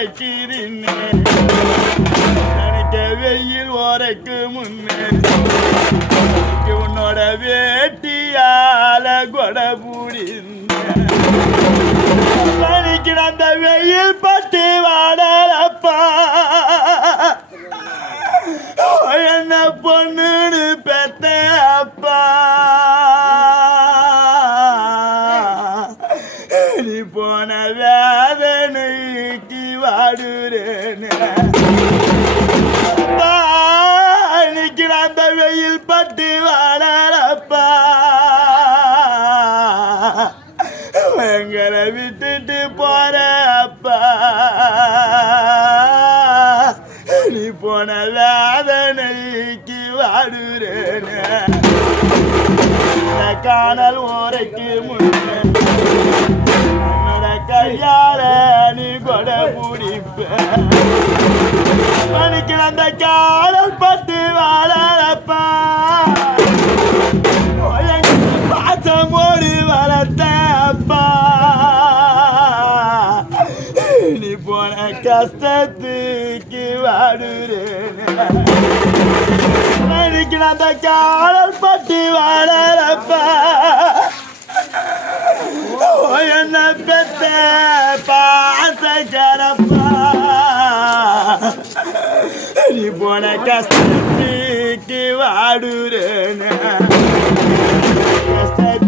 உரைக்கிறீன்னு நினைக்க வெயில் ஓரைக்கு முன்னே. உன்னோட வேட்டியால கொட பூடிக்கு அந்த வெயில் பட்டு வாடலப்பா. என்ன பொண்ணுன்னு பெத்த அப்பா. நீ போன வேதனைக்கு வாடுறேன்னு இன்னைக்கு அந்த வெயில் பட்டு வாழப்பா எங்களை விட்டுட்டு போற அப்பா. நீ போன வேதனைக்கு வாடுறேன்னு காணல் ஓரைக்கு முன்னே பிடிப்ப அந்த காலம் பத்து வாழப்பா பாசமோடு வளர்த்த அப்பா நீ போன கஷ்டத்துக்கு வாடுறேன். மணிக்கு அந்த காலம் பட்டு வாழப்பா என்ன பெத்த பாசகரப்பா நீ போன கஷ்டத்துக்கு வாடுறேன் கஷ்ட